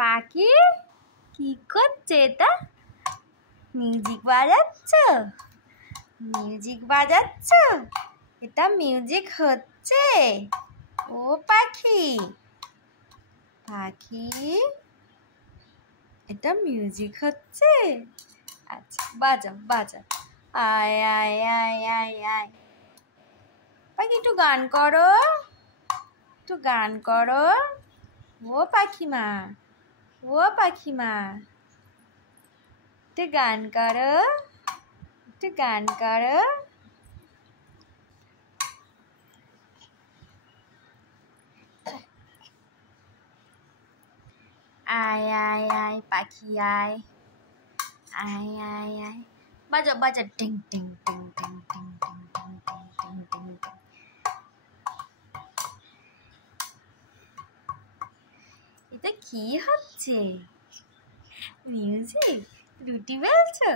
পাখি কি করছে এটা? মিউজিক বাজাচ্ছ? মিউজিক বাজাচ্ছ? এটা মিউজিক হচ্ছে? ও পাখি, পাখি এটা মিউজিক হচ্ছে? আচ্ছা বাজাও বাজাও। আয় আয় আয় আয় আয়। পাখি একটু গান করো, একটু গান করো। ও পাখিমা, ও পাখিমা, একটু গান করো, একটু গান করো। আয় আয় আয় পাখি আয়, আয় আয় আয়। বাজা বাজা, টিং টিং টিং টিং টিং টিং টিং টিং টিং টিং টিং। এটা কি হচ্ছে? মিউজিক? রুটি বেলছো?